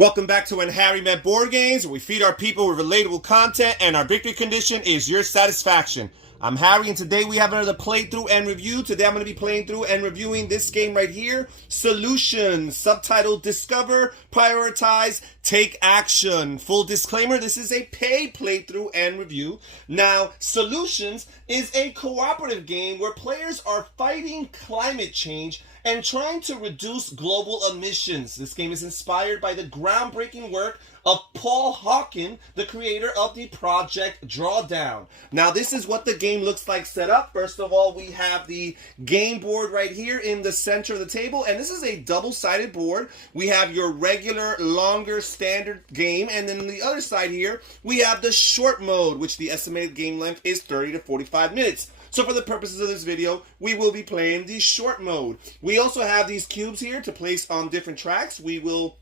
Welcome back to When Harry Met Board Games, where we feed our people with relatable content and our victory condition is your satisfaction. I'm Harry, and today we have another playthrough and review. Today I'm going to be playing through and reviewing this game right here, Solutions, subtitled Discover, Prioritize, Take Action. Full disclaimer, this is a paid playthrough and review. Now, Solutions is a cooperative game where players are fighting climate change and trying to reduce global emissions. This game is inspired by the groundbreaking work of Paul Hawken, the creator of the Project Drawdown. Now, this is what the game looks like set up. First of all, we have the game board right here in the center of the table, and this is a double-sided board. We have your regular, longer, standard game, and then on the other side here, we have the short mode, which the estimated game length is 30 to 45 minutes. So for the purposes of this video, we will be playing the short mode. We also have these cubes here to place on different tracks. We will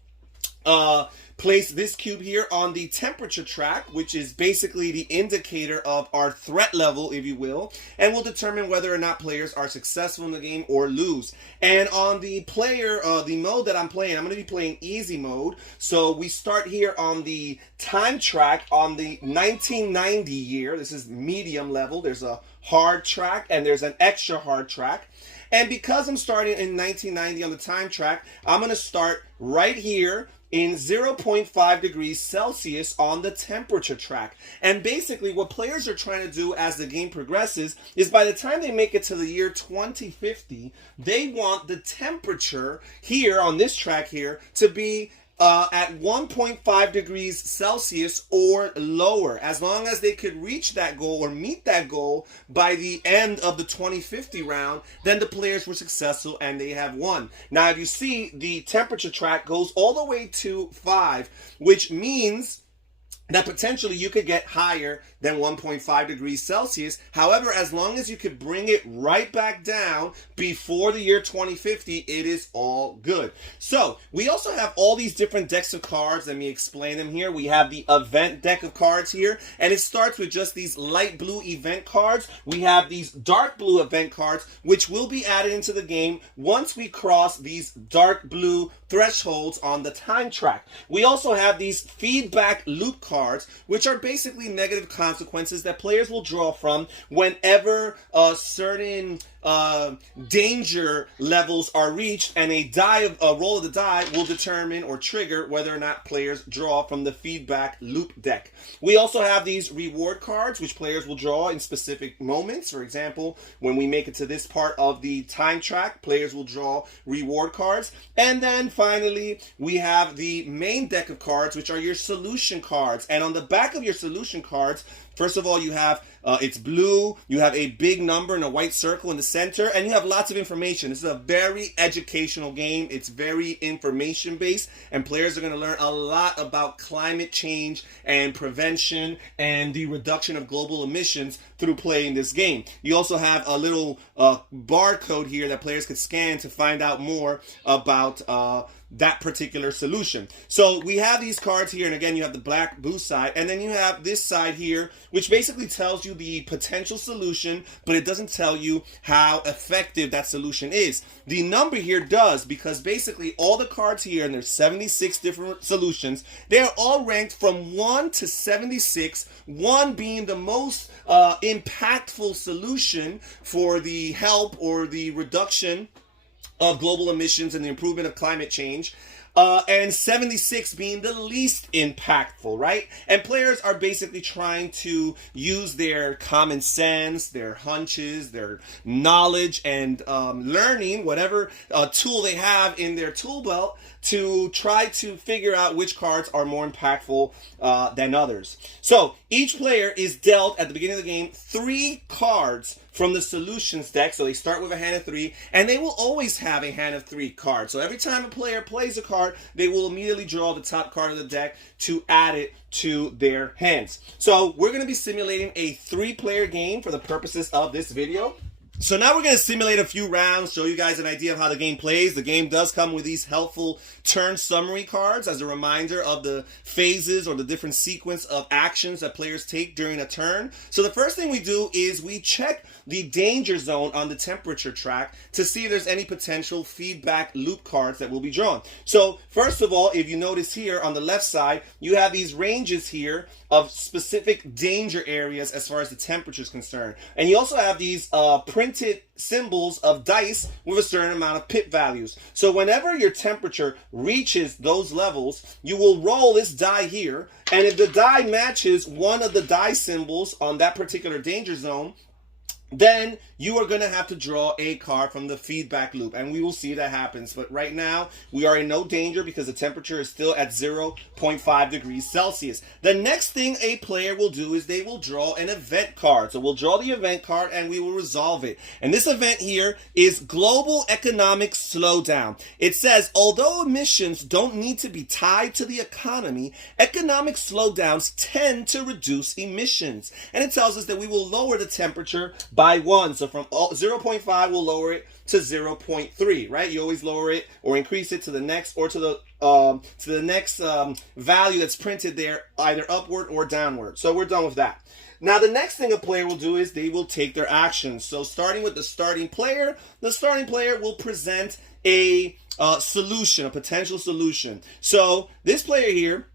place this cube here on the temperature track, which is basically the indicator of our threat level, if you will, and will determine whether or not players are successful in the game or lose. And on the the mode that I'm playing, I'm going to be playing easy mode. So we start here on the time track on the 1990 year. This is medium level. There's a hard track and there's an extra hard track. And because I'm starting in 1990 on the time track, I'm going to start right here in 0.5 degrees Celsius on the temperature track. And basically what players are trying to do as the game progresses is by the time they make it to the year 2050, they want the temperature here on this track here to be at 1.5 degrees Celsius or lower. As long as they could reach that goal or meet that goal by the end of the 2050 round, then the players were successful and they have won. Now, if you see, the temperature track goes all the way to 5, which means that potentially you could get higher than 1.5 degrees Celsius. However, as long as you could bring it right back down before the year 2050, it is all good. So, we also have all these different decks of cards. Let me explain them here. We have the event deck of cards here, and it starts with just these light blue event cards. We have these dark blue event cards, which will be added into the game once we cross these dark blue thresholds on the time track. We also have these feedback loop cards, which are basically negative consequences that players will draw from whenever certain danger levels are reached, and a roll of the die will determine or trigger whether or not players draw from the feedback loop deck. We also have these reward cards, which players will draw in specific moments. For example, when we make it to this part of the time track, players will draw reward cards. And then finally, we have the main deck of cards, which are your solution cards. And on the back of your solution cards, first of all, you have, it's blue, you have a big number and a white circle in the center, and you have lots of information. This is a very educational game. It's very information-based, and players are going to learn a lot about climate change and prevention and the reduction of global emissions through playing this game. You also have a little barcode here that players could scan to find out more about that particular solution. So we have these cards here, and again, you have the black blue side, and then you have this side here, which basically tells you the potential solution, but it doesn't tell you how effective that solution is. The number here does, because basically all the cards here, and there's 76 different solutions, they're all ranked from 1 to 76, 1 being the most impactful solution for the help or the reduction of global emissions and the improvement of climate change, and 76 being the least impactful, right? And players are basically trying to use their common sense, their hunches, their knowledge, and learning, whatever tool they have in their tool belt, to try to figure out which cards are more impactful than others. So each player is dealt at the beginning of the game 3 cards from the solutions deck. So they start with a hand of 3, and they will always have a hand of 3 cards. So every time a player plays a card, they will immediately draw the top card of the deck to add it to their hands. So we're going to be simulating a 3-player game for the purposes of this video. So now we're going to simulate a few rounds, show you guys an idea of how the game plays. The game does come with these helpful turn summary cards as a reminder of the phases or the different sequence of actions that players take during a turn. So the first thing we do is we check the danger zone on the temperature track to see if there's any potential feedback loop cards that will be drawn. So first of all, if you notice here on the left side, you have these ranges here of specific danger areas as far as the temperature is concerned. And you also have these printed symbols of dice with a certain amount of pip values. So whenever your temperature reaches those levels, you will roll this die here, and if the die matches one of the die symbols on that particular danger zone, then you are going to have to draw a card from the feedback loop, and we will see that happens. But right now, we are in no danger because the temperature is still at 0.5 degrees Celsius. The next thing a player will do is they will draw an event card. So we'll draw the event card and we will resolve it. And this event here is global economic slowdown. It says, although emissions don't need to be tied to the economy, economic slowdowns tend to reduce emissions. And it tells us that we will lower the temperature by 1. So from 0.5, we'll lower it to 0.3, right? You always lower it or increase it to the next or to the next value that's printed there, either upward or downward. So we're done with that. Now, the next thing a player will do is they will take their actions. So starting with the starting player will present a solution, a potential solution. So this player here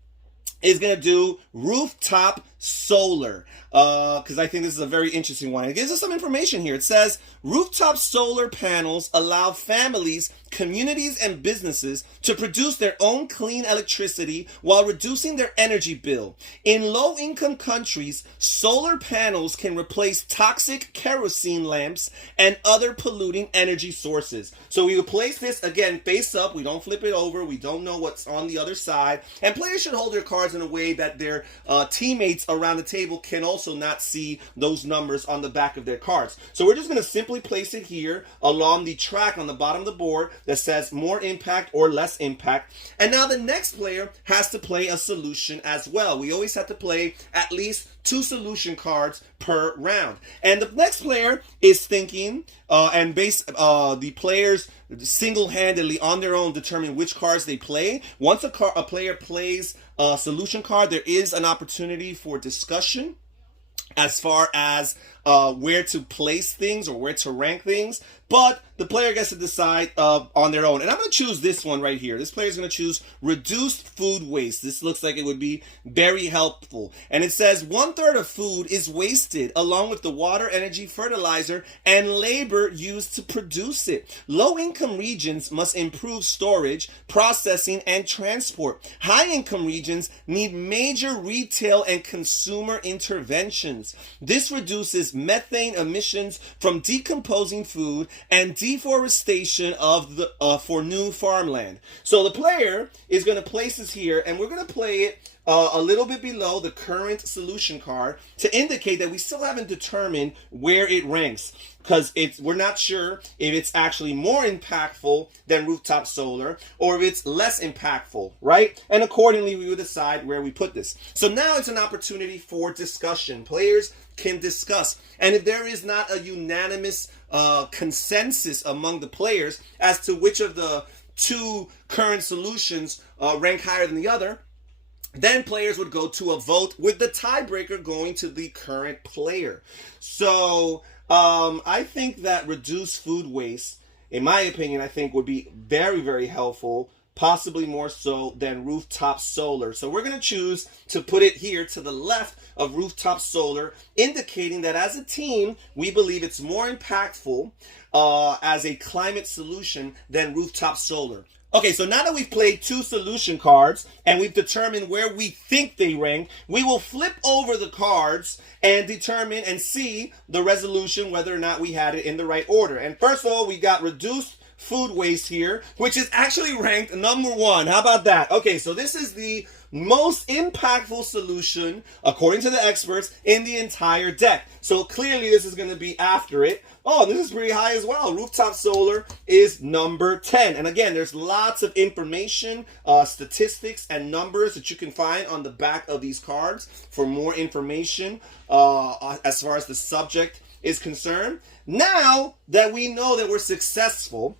is going to do rooftop solar, because I think this is a very interesting one. It gives us some information here. It says, rooftop solar panels allow families, communities, and businesses to produce their own clean electricity while reducing their energy bill. In low-income countries, solar panels can replace toxic kerosene lamps and other polluting energy sources. So we will place this, again, face up. We don't flip it over. We don't know what's on the other side. And players should hold their cards in a way that their teammates around the table can also not see those numbers on the back of their cards. So we're just going to simply place it here along the track on the bottom of the board that says more impact or less impact. And now the next player has to play a solution as well. We always have to play at least 2 solution cards per round. And the next player is thinking the players single-handedly on their own determine which cards they play. Once a player plays a solution card, there is an opportunity for discussion as far as where to place things or where to rank things, but the player gets to decide on their own. And I'm going to choose this one right here. This player is going to choose reduced food waste. This looks like it would be very helpful. And it says 1/3 of food is wasted along with the water, energy, fertilizer, and labor used to produce it. Low-income regions must improve storage, processing, and transport. High-income regions need major retail and consumer interventions. This reduces methane emissions from decomposing food and deforestation of the for new farmland. So the player is going to place this here, and we're going to play it a little bit below the current solution card to indicate that we still haven't determined where it ranks, because we're not sure if it's actually more impactful than rooftop solar or if it's less impactful, right? And accordingly, we will decide where we put this. So now it's an opportunity for discussion. Players can discuss, and if there is not a unanimous consensus among the players as to which of the 2 current solutions rank higher than the other, then players would go to a vote with the tiebreaker going to the current player. So I think that reduced food waste, in my opinion, I think would be very, very helpful, possibly more so than rooftop solar. So we're going to choose to put it here to the left of rooftop solar, indicating that as a team, we believe it's more impactful as a climate solution than rooftop solar. Okay, so now that we've played 2 solution cards and we've determined where we think they rank, we will flip over the cards and determine and see the resolution, whether or not we had it in the right order. And first of all, we got reduced food waste here, which is actually ranked number 1. How about that? Okay, so this is the most impactful solution, according to the experts, in the entire deck. So clearly this is going to be after it. Oh, this is pretty high as well. Rooftop solar is number 10. And again, there's lots of information, statistics, and numbers that you can find on the back of these cards for more information as far as the subject is concerned. Now that we know that we're successful,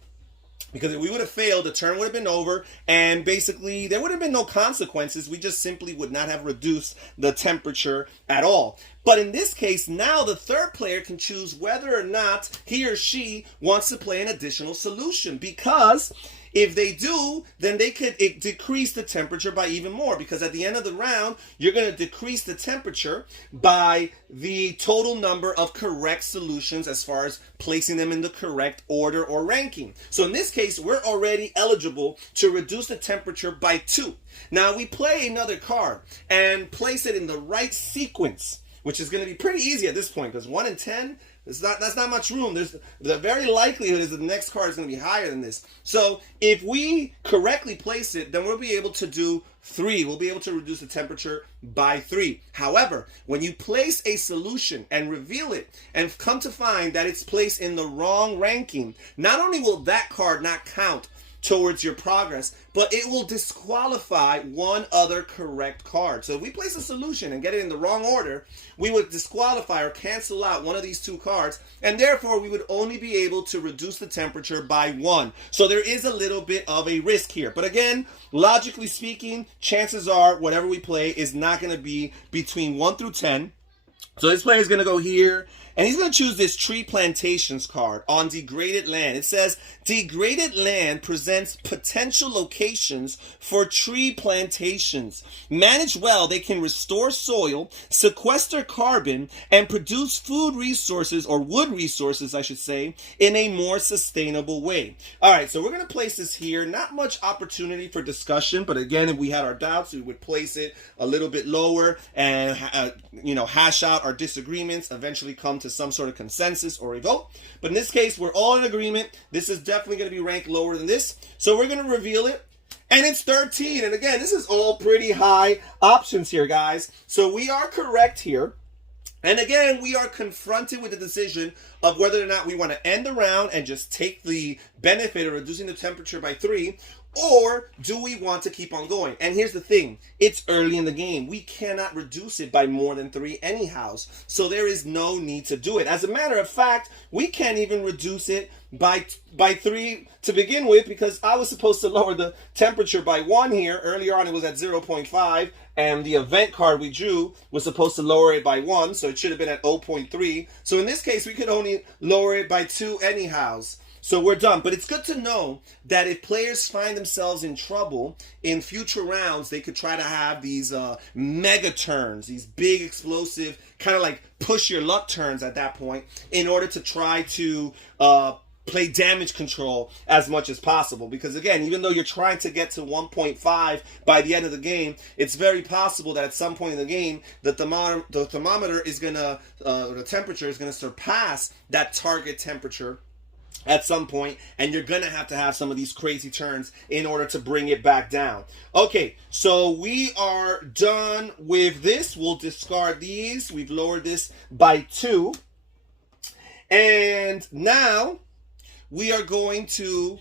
because if we would have failed, the turn would have been over, and basically there would have been no consequences. We just simply would not have reduced the temperature at all. But in this case, now the third player can choose whether or not he or she wants to play an additional solution, because if they do, then they could decrease the temperature by even more, because at the end of the round, you're going to decrease the temperature by the total number of correct solutions as far as placing them in the correct order or ranking. So in this case, we're already eligible to reduce the temperature by 2. Now we play another card and place it in the right sequence, which is going to be pretty easy at this point, because 1 in 10, that's not much room. There's the very likelihood is that the next card is going to be higher than this. So if we correctly place it, then we'll be able to do 3. We'll be able to reduce the temperature by 3. However, when you place a solution and reveal it and come to find that it's placed in the wrong ranking, not only will that card not count towards your progress, but it will disqualify one other correct card. So if we place a solution and get it in the wrong order, we would disqualify or cancel out one of these 2 cards, and therefore we would only be able to reduce the temperature by 1. So there is a little bit of a risk here. But again, logically speaking, chances are whatever we play is not going to be between 1 through 10. So this player is going to go here, and he's going to choose this Tree Plantations card on Degraded Land. It says, Degraded Land presents potential locations for tree plantations. Managed well, they can restore soil, sequester carbon, and produce food resources, or wood resources, I should say, in a more sustainable way. All right, so we're going to place this here. Not much opportunity for discussion, but again, if we had our doubts, we would place it a little bit lower and, hash out our disagreements, eventually come to some sort of consensus or a vote. But in this case, we're all in agreement. This is definitely going to be ranked lower than this. So we're going to reveal it. And it's 13. And again, this is all pretty high options here, guys. So we are correct here. And again, we are confronted with the decision of whether or not we want to end the round and just take the benefit of reducing the temperature by 3, or do we want to keep on going? And here's the thing. It's early in the game. We cannot reduce it by more than 3 anyhow. So there is no need to do it. As a matter of fact, we can't even reduce it by 3 to begin with, because I was supposed to lower the temperature by 1 here. Earlier on, it was at 0.5. And the event card we drew was supposed to lower it by 1. So it should have been at 0.3. So in this case, we could only lower it by 2 anyhow. So we're done. But it's good to know that if players find themselves in trouble in future rounds, they could try to have these mega turns, these big explosive kind of like push your luck turns at that point, in order to try to play damage control as much as possible. Because again, even though you're trying to get to 1.5 by the end of the game, it's very possible that at some point in the game, the thermometer is gonna, the temperature is gonna surpass that target temperature at some point, and you're gonna have to have some of these crazy turns in order to bring it back down. Okay, so we are done with this. We'll discard these. We've lowered this by 2. And now we are going to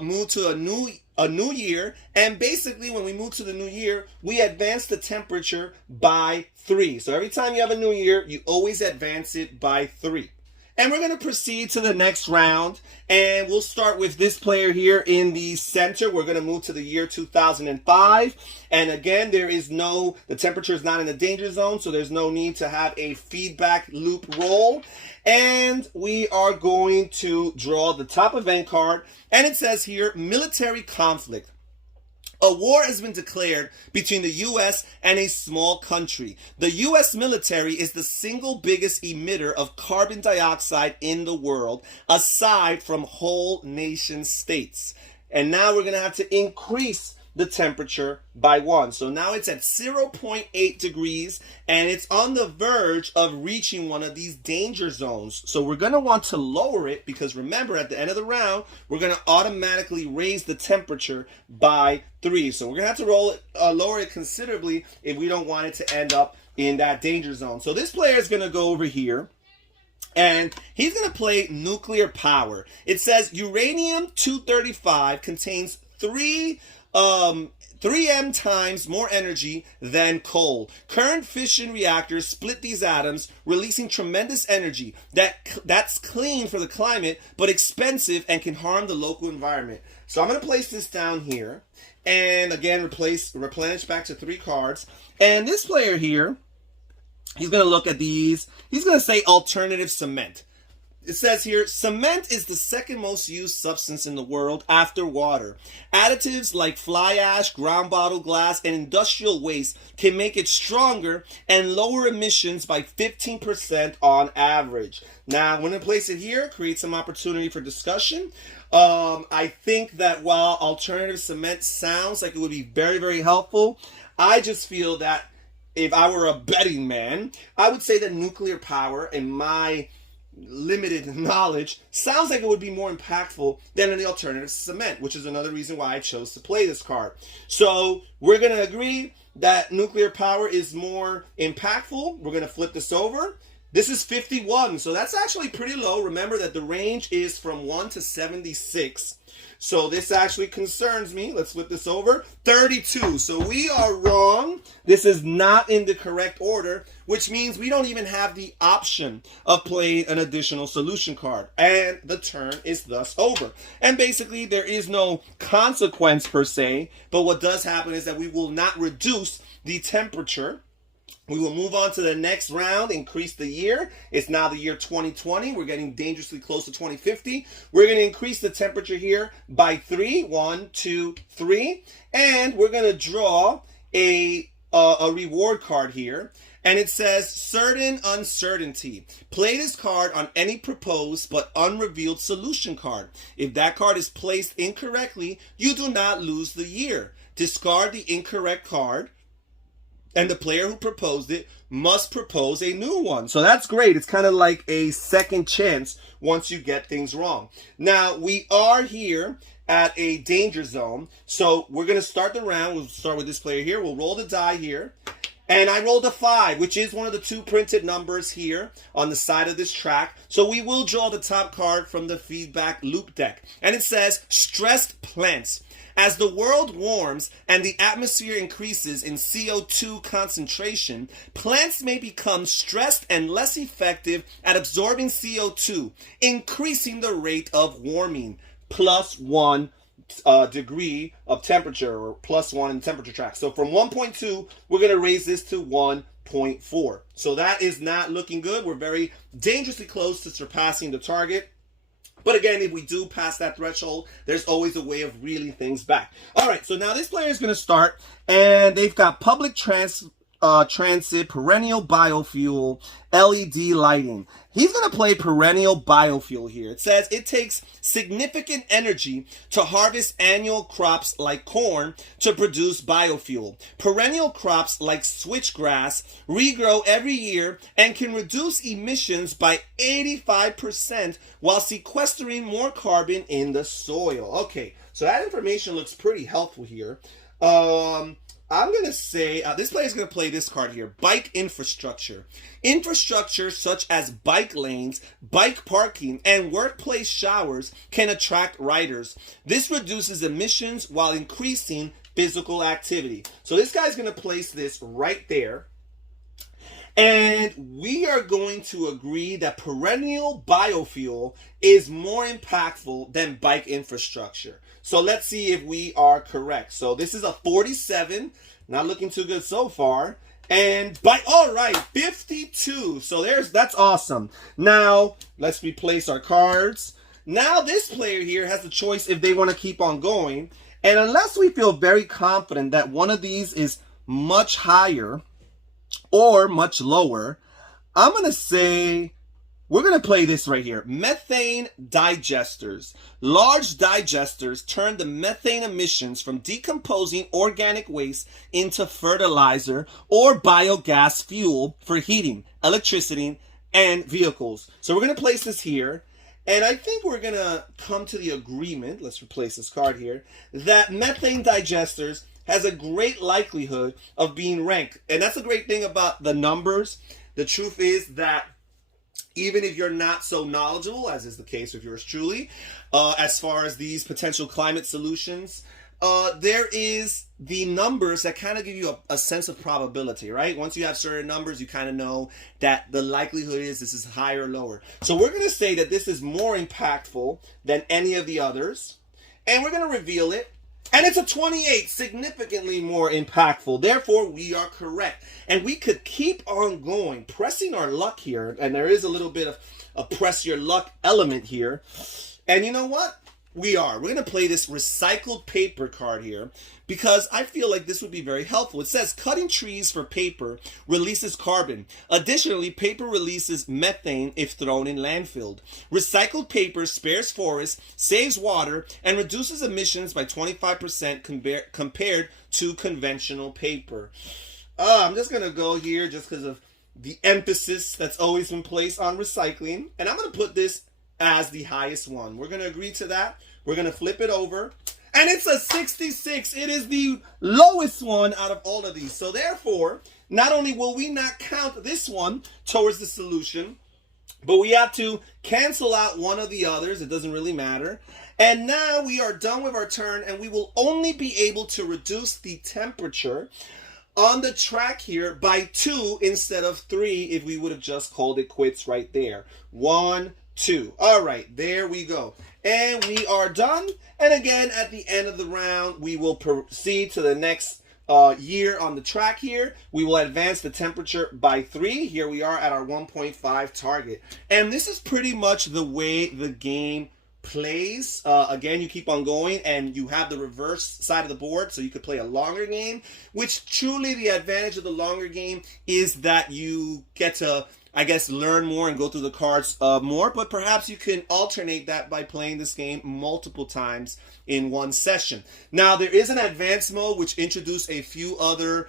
move to a new year, and basically when we move to the new year, we advance the temperature by 3. So every time you have a new year, you always advance it by 3. And we're going to proceed to the next round, and we'll start with this player here in the center. We're going to move to the year 2005, and again, the temperature is not in the danger zone, so there's no need to have a feedback loop roll. And we are going to draw the top event card, and it says here, military conflict. A war has been declared between the U.S. and a small country. The U.S. military is the single biggest emitter of carbon dioxide in the world, aside from whole nation states. And now we're going to have to increase the temperature by 1. So now it's at 0.8 degrees, and it's on the verge of reaching one of these danger zones. So we're going to want to lower it, because remember, at the end of the round, we're going to automatically raise the temperature by 3. So we're going to have to lower it considerably if we don't want it to end up in that danger zone. So this player is going to go over here, and he's going to play nuclear power. It says uranium-235 contains 3 3M times more energy than coal. Current fission reactors split these atoms, releasing tremendous energy that's clean for the climate, but expensive and can harm the local environment. So I'm going to place this down here, and again, replenish back to 3 cards. And this player here, he's going to look at these. He's going to say alternative cement. It says here, cement is the second most used substance in the world after water. Additives like fly ash, ground bottle glass, and industrial waste can make it stronger and lower emissions by 15% on average. Now, I'm going to place it here, create some opportunity for discussion. I think that while alternative cement sounds like it would be very, very helpful, I just feel that if I were a betting man, I would say that nuclear power, in my limited knowledge, sounds like it would be more impactful than the alternative cement, which is another reason why I chose to play this card. So we're going to agree that nuclear power is more impactful. We're going to flip this over. This is 51, so that's actually pretty low. Remember that the range is from 1 to 76. So this actually concerns me. Let's flip this over. 32. So we are wrong. This is not in the correct order, which means we don't even have the option of playing an additional solution card. And the turn is thus over. And basically, there is no consequence per se, but what does happen is that we will not reduce the temperature. We will move on to the next round, increase the year. It's now the year 2020. We're getting dangerously close to 2050. We're going to increase the temperature here by 3. 1, 2, 3. And we're going to draw a reward card here. And it says, certain uncertainty. Play this card on any proposed but unrevealed solution card. If that card is placed incorrectly, you do not lose the year. Discard the incorrect card, and the player who proposed it must propose a new one. So that's great. It's kind of like a second chance once you get things wrong. Now, we are here at a danger zone. So we're going to start the round. We'll start with this player here. We'll roll the die here. And I rolled a 5, which is one of the 2 printed numbers here on the side of this track. So we will draw the top card from the feedback loop deck. And it says, stressed plants. As the world warms and the atmosphere increases in CO2 concentration, plants may become stressed and less effective at absorbing CO2, increasing the rate of warming. +1 degree of temperature, or +1 in temperature track. So from 1.2, we're going to raise this to 1.4. So that is not looking good. We're very dangerously close to surpassing the target. But again, if we do pass that threshold, there's always a way of reeling things back. All right, so now this player is going to start, and they've got public transit, perennial biofuel, LED lighting. He's going to play perennial biofuel here. It says it takes significant energy to harvest annual crops like corn to produce biofuel. Perennial crops like switchgrass regrow every year and can reduce emissions by 85% while sequestering more carbon in the soil. Okay, so that information looks pretty helpful here. I'm going to say, this player is going to play this card here, bike infrastructure. Infrastructure such as bike lanes, bike parking, and workplace showers can attract riders. This reduces emissions while increasing physical activity. So this guy's going to place this right there. And we are going to agree that perennial biofuel is more impactful than bike infrastructure. So let's see if we are correct. So this is a 47, not looking too good so far. And all right, 52. So that's awesome. Now let's replace our cards. Now this player here has the choice if they want to keep on going. And unless we feel very confident that one of these is much higher or much lower, I'm going to say we're going to play this right here. Methane digesters. Large digesters turn the methane emissions from decomposing organic waste into fertilizer or biogas fuel for heating, electricity, and vehicles. So we're going to place this here. And I think we're going to come to the agreement, let's replace this card here, that methane digesters has a great likelihood of being ranked. And that's a great thing about the numbers. The truth is that even if you're not so knowledgeable, as is the case with yours truly, as far as these potential climate solutions, there is the numbers that kind of give you a sense of probability, right? Once you have certain numbers, you kind of know that the likelihood is this is higher or lower. So we're going to say that this is more impactful than any of the others, and we're going to reveal it. And it's a 28, significantly more impactful. Therefore, we are correct. And we could keep on going, pressing our luck here. And there is a little bit of a press your luck element here. And you know what? We're going to play this recycled paper card here because I feel like this would be very helpful. It says cutting trees for paper releases carbon. Additionally, paper releases methane if thrown in landfill. Recycled paper spares forests, saves water, and reduces emissions by 25% compared to conventional paper. I'm just going to go here just because of the emphasis that's always been placed on recycling. And I'm going to put this as the highest one. We're going to agree to that. We're going to flip it over. And it's a 66. It is the lowest one out of all of these. So therefore, not only will we not count this one towards the solution, but we have to cancel out one of the others. It doesn't really matter. And now we are done with our turn, and we will only be able to reduce the temperature on the track here by 2 instead of 3 if we would have just called it quits right there. 1, 2. All right, there we go. And we are done. And again, at the end of the round, we will proceed to the next year on the track here. We will advance the temperature by 3. Here we are at our 1.5 target. And this is pretty much the way the game plays. Again, you keep on going and you have the reverse side of the board, so you could play a longer game, which truly the advantage of the longer game is that you get to, I guess, learn more and go through the cards more, but perhaps you can alternate that by playing this game multiple times in one session. Now, there is an advanced mode which introduced a few other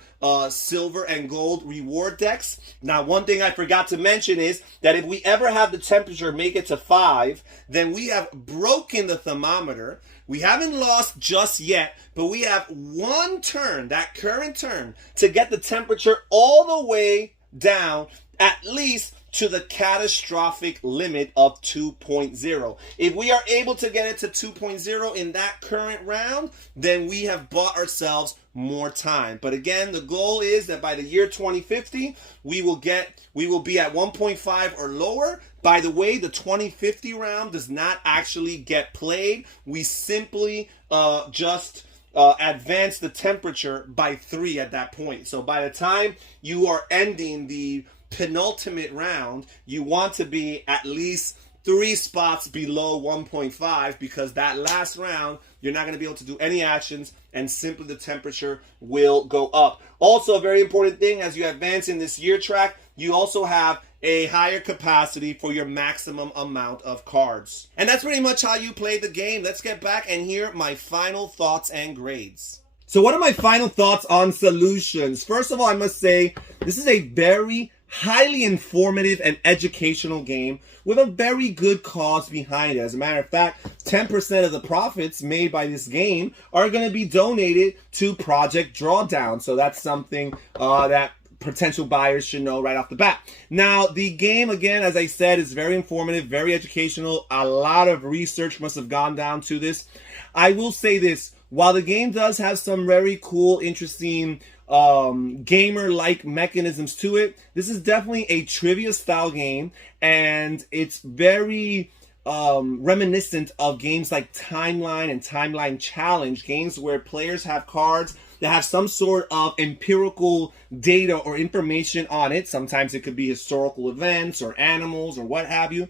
silver and gold reward decks. Now, one thing I forgot to mention is that if we ever have the temperature make it to 5, then we have broken the thermometer. We haven't lost just yet, but we have one turn, that current turn, to get the temperature all the way down at least to the catastrophic limit of 2.0. If we are able to get it to 2.0 in that current round, then we have bought ourselves more time. But again, the goal is that by the year 2050, we will be at 1.5 or lower. By the way, the 2050 round does not actually get played. We simply advance the temperature by 3 at that point. So by the time you are ending the penultimate round, you want to be at least 3 spots below 1.5, because that last round you're not going to be able to do any actions and simply the temperature will go up. Also, a very important thing, as you advance in this year track, you also have a higher capacity for your maximum amount of cards. And that's pretty much how you play the game. Let's get back and hear my final thoughts and grades. So what are my final thoughts on Solutions? First of all, I must say this is a very highly informative and educational game with a very good cause behind it. As a matter of fact, 10% of the profits made by this game are going to be donated to Project Drawdown. So that's something that potential buyers should know right off the bat. Now, the game, again, as I said, is very informative, very educational. A lot of research must have gone down to this. I will say this, while the game does have some very cool, interesting gamer-like mechanisms to it, this is definitely a trivia-style game, and it's very reminiscent of games like Timeline and Timeline Challenge, games where players have cards that have some sort of empirical data or information on it. Sometimes it could be historical events or animals or what have you.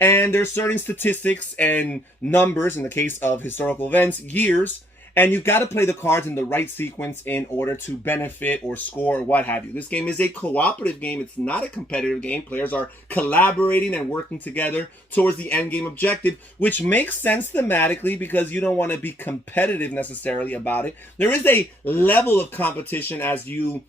And there's certain statistics and numbers, in the case of historical events, years, and you've got to play the cards in the right sequence in order to benefit or score or what have you. This game is a cooperative game. It's not a competitive game. Players are collaborating and working together towards the end game objective, which makes sense thematically because you don't want to be competitive necessarily about it. There is a level of competition as you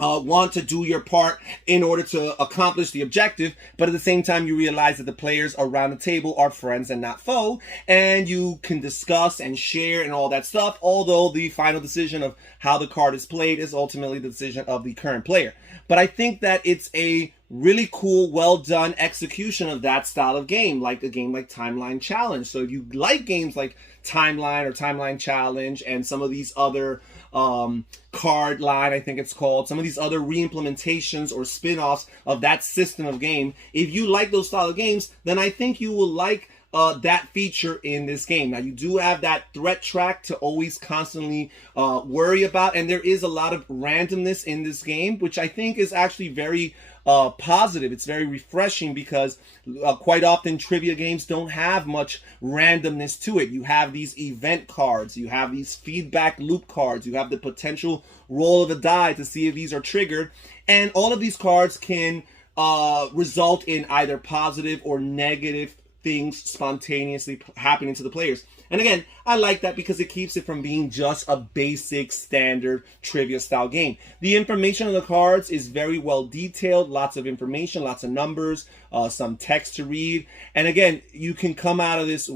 want to do your part in order to accomplish the objective, but at the same time you realize that the players around the table are friends and not foe, and you can discuss and share and all that stuff, although the final decision of how the card is played is ultimately the decision of the current player. But I think that it's a really cool, well done execution of that style of game, like a game like Timeline Challenge. So if you like games like Timeline or Timeline Challenge and some of these other Card Line, I think it's called, some of these other re-implementations or spin-offs of that system of game, if you like those style of games, then I think you will like that feature in this game. Now, you do have that threat track to always constantly worry about, and there is a lot of randomness in this game, which I think is actually very positive. It's very refreshing because quite often trivia games don't have much randomness to it. You have these event cards, you have these feedback loop cards, you have the potential roll of a die to see if these are triggered, and all of these cards can result in either positive or negative things spontaneously happening to the players. And again, I like that because it keeps it from being just a basic standard trivia style game. The information on the cards is very well detailed, lots of information, lots of numbers, some text to read. And again, you can walk out of this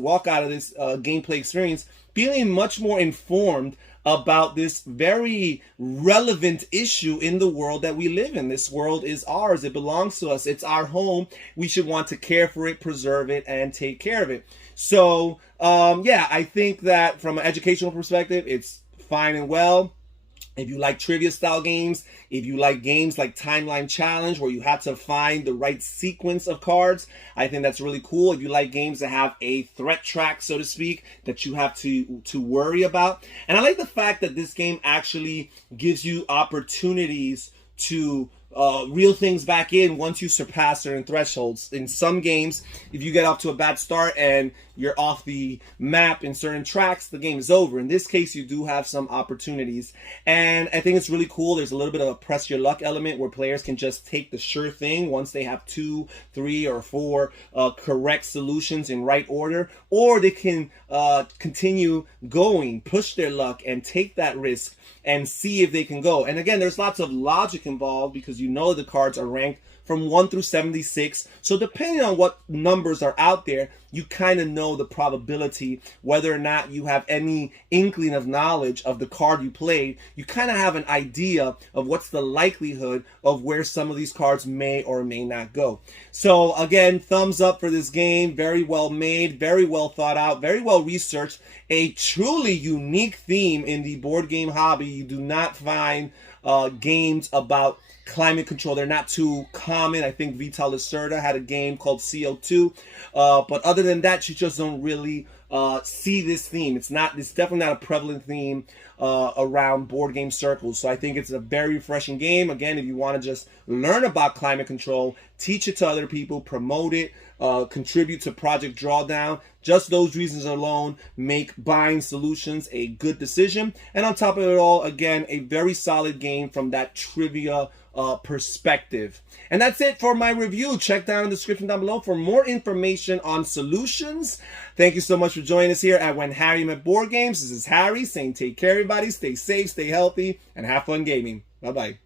gameplay experience feeling much more informed about this very relevant issue in the world that we live in. This world is ours. It belongs to us. It's our home. We should want to care for it, preserve it, and take care of it. So, yeah, I think that from an educational perspective, it's fine and well. If you like trivia style games, if you like games like Timeline Challenge where you have to find the right sequence of cards, I think that's really cool. If you like games that have a threat track, so to speak, that you have to worry about. And I like the fact that this game actually gives you opportunities to reel things back in once you surpass certain thresholds. In some games, if you get off to a bad start and you're off the map in certain tracks, the game is over. In this case, you do have some opportunities. And I think it's really cool. There's a little bit of a press your luck element where players can just take the sure thing once they have 2, 3, or 4 correct solutions in right order. Or they can continue going, push their luck, and take that risk and see if they can go. And again, there's lots of logic involved because you know the cards are ranked from 1 through 76. So depending on what numbers are out there, you kind of know the probability, whether or not you have any inkling of knowledge of the card you played. You kind of have an idea of what's the likelihood of where some of these cards may or may not go. So again, thumbs up for this game. Very well made, very well thought out, very well researched. A truly unique theme in the board game hobby. You do not find games about climate control. They're not too common. I think Vital Lacerda had a game called CO2, but other than that, you just don't really see this theme. It's definitely not a prevalent theme around board game circles. So I think it's a very refreshing game. Again, if you want to just learn about climate control, teach it to other people, promote it, contribute to Project Drawdown, just those reasons alone make buying Solutions a good decision. And on top of it all, again, a very solid game from that trivia perspective. And that's it for my review. Check down in the description down below for more information on Solutions. Thank you so much for joining us here at When Harry Met Board Games. This is Harry saying take care, everybody. Stay safe, stay healthy, and have fun gaming. Bye-bye.